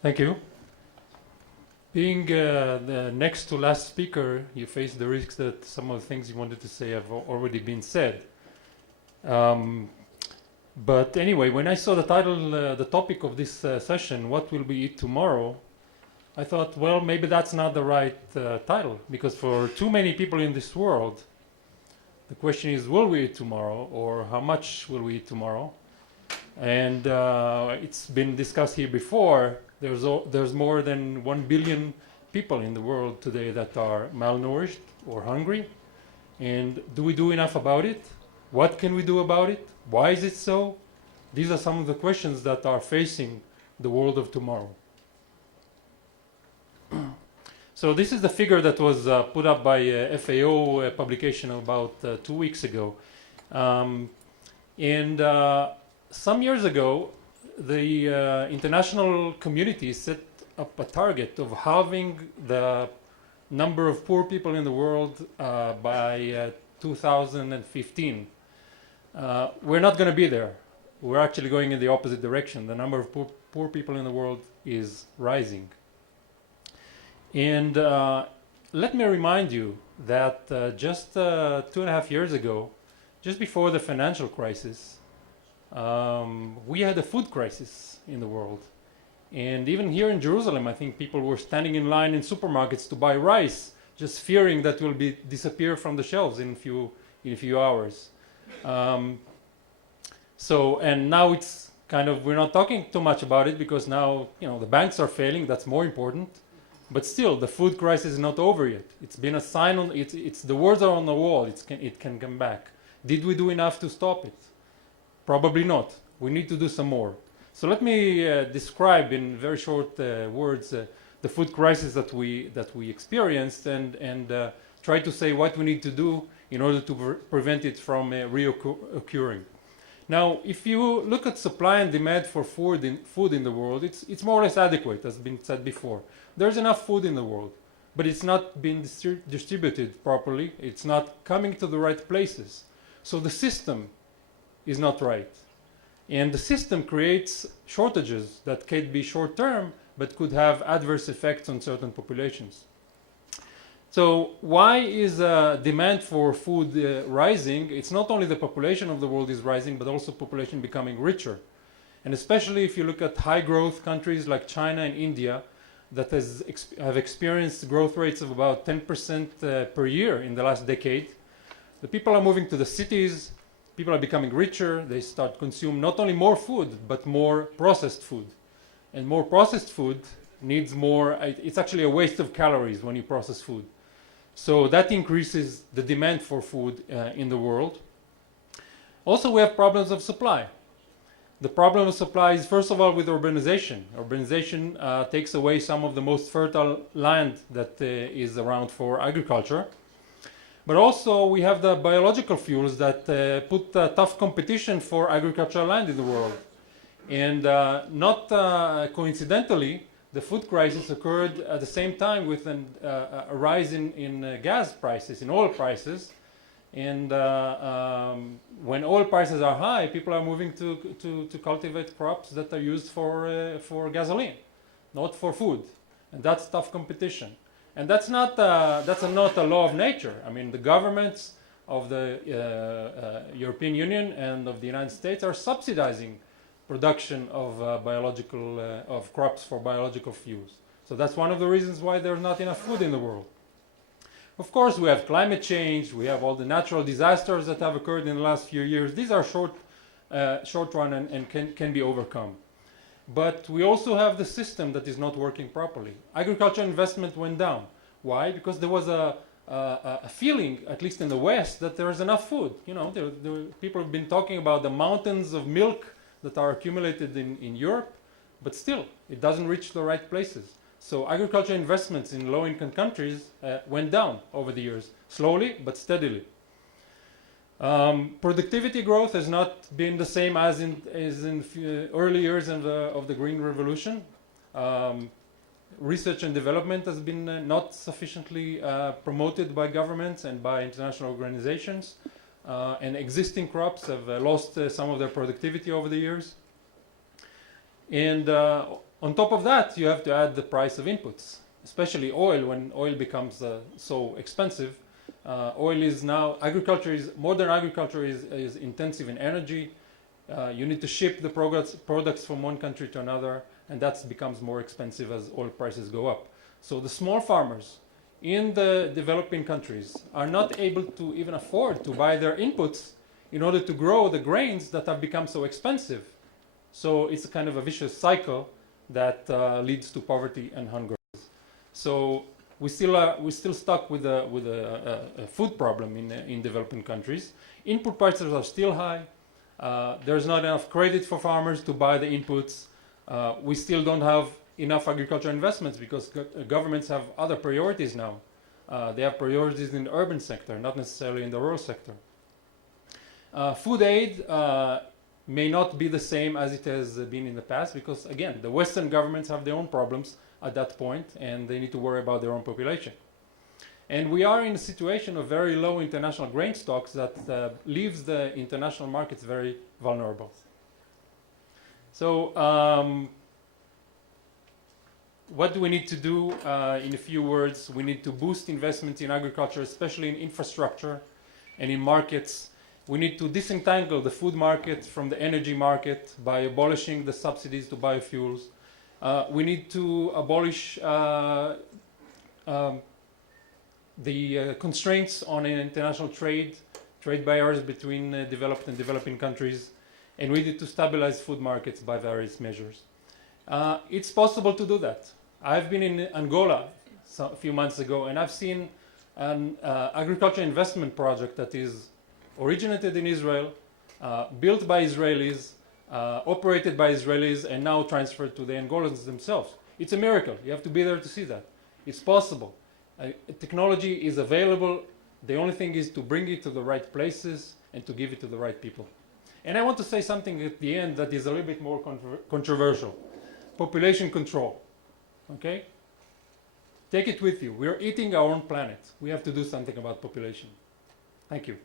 Thank you. Being the next to last speaker, you face the risk that some of the things you wanted to say have already been said. But anyway, when I saw the title, the topic of this session, What Will We Eat Tomorrow? I thought, well, maybe that's not the right title, because for too many people in this world, the question is, will we eat tomorrow, or how much will we eat tomorrow? And it's been discussed here before. There's more than 1 billion people in the world today that are malnourished or hungry. And do we do enough about it? What can we do about it? Why is it so? These are some of the questions that are facing the world of tomorrow. So this is the figure that was put up by FAO publication about 2 weeks ago. And some years ago, the international community set up a target of halving the number of poor people in the world by 2015. We're not going to be there. We're actually going in the opposite direction. The number of poor people in the world is rising. And let me remind you that just 2.5 years ago, just before the financial crisis, we had a food crisis in the world. And even here in Jerusalem, I think people were standing in line in supermarkets to buy rice, just fearing that will disappear from the shelves in a few hours. And now it's kind of, we're not talking too much about it because now, the banks are failing. That's more important. But still, the food crisis is not over yet. It's been a sign on it's the words are on the wall. It can come back. Did we do enough to stop it? Probably not. We need to do some more. So let me describe in very short words the food crisis that we experienced and try to say what we need to do in order to prevent it from reoccurring. Now, if you look at supply and demand for food in the world, it's more or less adequate, as has been said before. There's enough food in the world, but it's not being distributed properly. It's not coming to the right places. So the system is not right. And the system creates shortages that can be short-term, but could have adverse effects on certain populations. So why is demand for food rising? It's not only the population of the world is rising, but also population becoming richer. And especially if you look at high-growth countries like China and India that have experienced growth rates of about 10% per year in the last decade, the people are moving to the cities, people are becoming richer, they start consume not only more food, but more processed food. And more processed food needs more, it's actually a waste of calories when you process food. So that increases the demand for food in the world. Also, we have problems of supply. The problem of supply is, first of all, with urbanization. Urbanization takes away some of the most fertile land that is around for agriculture. But also, we have the biological fuels that put tough competition for agricultural land in the world. And not coincidentally, the food crisis occurred at the same time with a rise in gas prices, in oil prices. And when oil prices are high, people are moving to cultivate crops that are used for gasoline, not for food. And that's tough competition. And that's not a law of nature. I mean, the governments of the European Union and of the United States are subsidizing production of of crops for biological fuels. So that's one of the reasons why there's not enough food in the world. Of course, we have climate change. We have all the natural disasters that have occurred in the last few years. These are short run and can be overcome. But we also have the system that is not working properly. Agriculture investment went down. Why? Because there was a feeling, at least in the West, that there is enough food. People have been talking about the mountains of milk that are accumulated in Europe, but still, it doesn't reach the right places. So agriculture investments in low-income countries went down over the years, slowly but steadily. Productivity growth has not been the same as in early years of the Green Revolution. Research and development has been not sufficiently promoted by governments and by international organizations. And existing crops have lost some of their productivity over the years. And On top of that, you have to add the price of inputs, especially oil. When oil becomes so expensive, oil is now, modern agriculture is intensive in energy. You need to ship the products from one country to another, and that becomes more expensive as oil prices go up. So the small farmers in the developing countries are not able to even afford to buy their inputs in order to grow the grains that have become so expensive. So it's a kind of a vicious cycle that leads to poverty and hunger. So we're still stuck with a food problem in developing countries. Input prices are still high. There's not enough credit for farmers to buy the inputs. We still don't have enough agricultural investments because governments have other priorities now. They have priorities in the urban sector, not necessarily in the rural sector. Food aid may not be the same as it has been in the past because, again, the Western governments have their own problems at that point and they need to worry about their own population. And we are in a situation of very low international grain stocks that leaves the international markets very vulnerable. So what do we need to do? In a few words, we need to boost investment in agriculture, especially in infrastructure and in markets. We need to disentangle the food market from the energy market by abolishing the subsidies to biofuels. We need to abolish the constraints on international trade barriers between developed and developing countries, and we need to stabilize food markets by various measures. It's possible to do that. I've been in Angola a few months ago, and I've seen an agriculture investment project that is originated in Israel, built by Israelis, operated by Israelis, and now transferred to the Angolans themselves. It's a miracle. You have to be there to see that. It's possible. Technology is available. The only thing is to bring it to the right places and to give it to the right people. And I want to say something at the end that is a little bit more controversial. Population control. Okay? Take it with you. We're eating our own planet. We have to do something about population. Thank you.